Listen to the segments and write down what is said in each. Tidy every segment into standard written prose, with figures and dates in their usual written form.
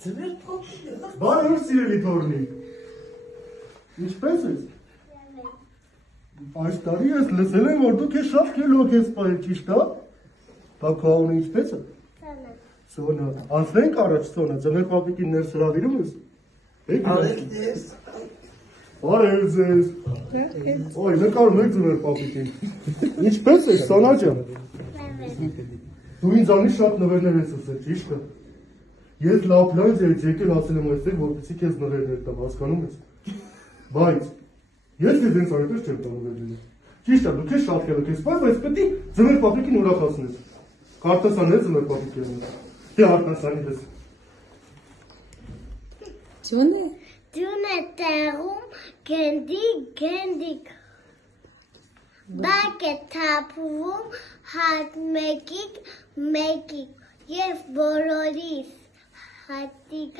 Բարև սիրելի թորնիկ։ Ինչպես ես։ Այս տարի ես լսել եմ, որ դու քեզ շատ քելոք ես պահել, ճիշտ է։ Բա քո անունը ինչպես է։ Սոնա։ Անցնենք առաջ Սոնա, ձմեր պապիկին ներս հրավիրում ես։ Բարև ձեզ։ Ոյ, նկարում եք ձմեր պապիկին։ Ինչպես ես, Սոնա ջան։ Դու ինձանից շատ նվերներ ես ասել, ճիշտ է։ Ես Լապլանդիայից եկել ասել եմ այստեղ, որպեսզի քեզ նվերներ տամ, հասկանում ես։ Բայց ես քեզ հենց այդպես չեմ տա նվերները։ Ճիշտ է, դու քեզ շատ քելոք ես պահել, բայց պետք է ձմեր պապիկին ուրախացնես։ Կարտասանն է ձմեր պապիկին։ Դե արտասանի դες։ Ձյունը տեղում գնդիկ։ Բակ է թափվում հատ մեկիկ և բոլորիս հատիկ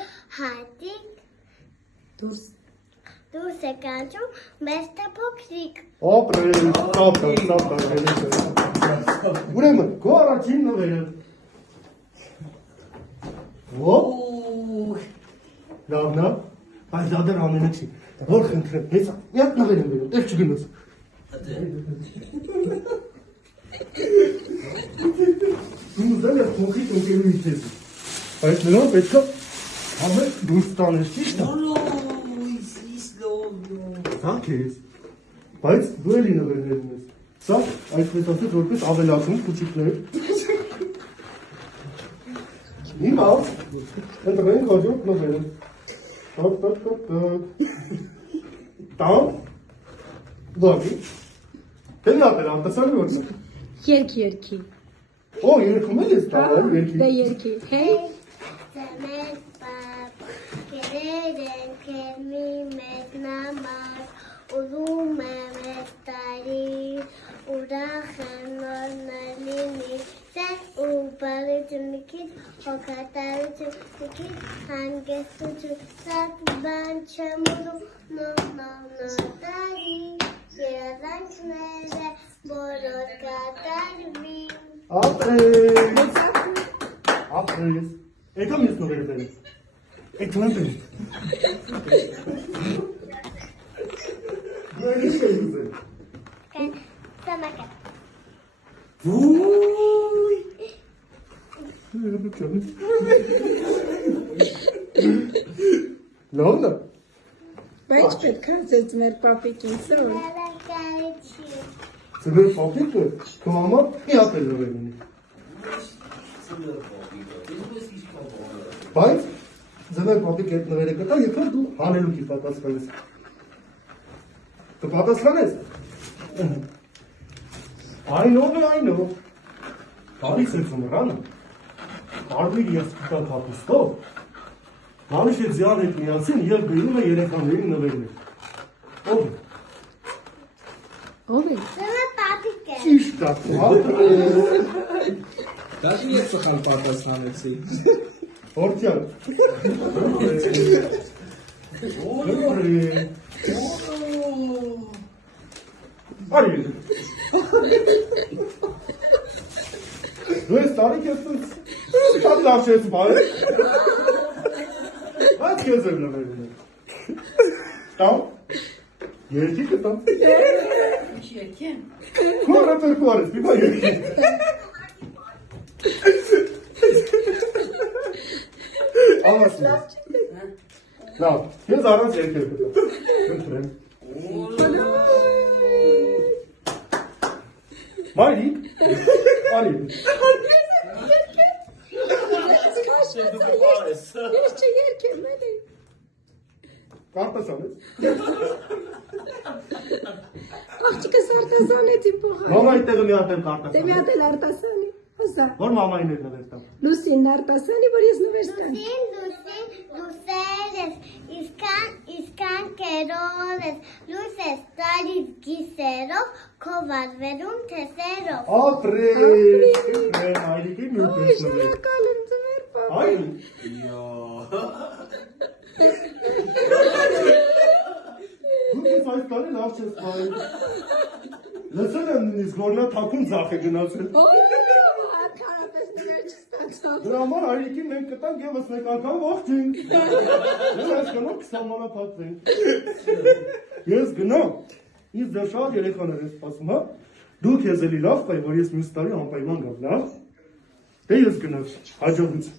դուրս է կանչում մեզ տպոքրիկ։ Ապրել, ուրեմն, քո առաջին նվերը։ Ոպ, լավն է, բայց դա դեռ ամենը չի, որ խնդրեմ, մեծ միատ նվեր եմ վերում, տեղ չգնոս։ Դու ուզել ես փոխի տոկերու իջես, բայց նրան պետք է ամեն դուրս տանես, ճիշտ է։ Հա քեզ, բայց դու էլի նվերներում ես, սա այսպես ասած որպես ավելացում կուչիկներ։ Հիմա, ընտրենք հաջորդ նվերը, տամ, դագի, դենի ապել արտասանի որնը։ Երքի։ Օ, երքում էլ ես տամ, երքի։ Դե երքի, հեյ։ Ձմեր պապ, կերեր են կերմի մեզ նամակ, ուզում եմ ես տարի, ուրախ եմ նորներ լինի, սեր ու բարություն մի քիչ, հոգատարություն մի քիչ, հանգստություն, շատ բան չեմ ուզում, նոր տարի, երազանքները բոլոր կատարվի։ Ապրես, եկամ ես նորերը բերեմ, եկամ եմ բերեմ։ Դու էլ ինչ ես ուզել։ Սամակը։ Ոյ։ Լավն է։ Բայց պետք է ձեզ մեր պապիկին սրոն։ Լավակարիչի։ Ձմեր պապիկը քո համար միակ էլ նվեր ունի։ Բայց ձմեր պապիկը այդ նվերը կտա, եթե դու հանելուկի պատասխանես։ Կպատասխանես։ Այնո։ Բարիս է ծմռանը, կարմիր և սպիտակ հագուստով, Մանուշ և Զիան հետ միասին և բերում է երեխաների նվերներ։ Ով է։ Ձմեր պապիկը։ Ճիշտ է, Դաշի ես սխալ պատասխանեցի։ Հորթյան։ Արի։ Դու ես տարիք ես տուց, շատ լավ չես բարել։ Բայց կեզ եմ նվերում եմ։ Տամ, երկի կտամ։ Երկի։ Քորա տերքու արես, պիպա երկի։ Ավասին ես։ Լավ, կեզ առանց երկեր կտամ։ Կնտրեմ։ Մայրիկ, արի։ Ես չերքեմ էլի։ Կարտասան ես։ Աղջիկս արտասանեցի փողը։ Մամայի տեղը մի հատ եմ Դե մի կարտասան։ հատ էլ արտասանի։ Հոսա։ Որ մամային էր նվեր տամ։ Լուսին արտասանի, որ ես նվեր ստեմ։ Լուսեր ես, իսկան կերով ես, լույս ես տարիվ գիսերով, քո վազվերում թեսերով։ Ապրես, այրիկի մի Այ, ուտես նվեր։ շնորհակալ եմ ձեր պապա։ Այր։ Դու ես այս տարի լավ չես պահել։ Լսել եմ նույնիսկ, որ նա թաքուն ձախ է գնացել։ Այ, արդարապես նվեր չստացավ։ Դրա համար հայրիկին մենք կտանք եւս մեկ անգամ ողջույն։ Ես հասկանում կսահմանափակվենք։ Ես գնամ։ Ինձ դեռ շատ երեխաներ են սպասում, հա։ Դու քեզ էլի լավ կայ, որ ես մյուս տարի անպայման գամ, լավ։ Դե ես գնաց, հաջողություն։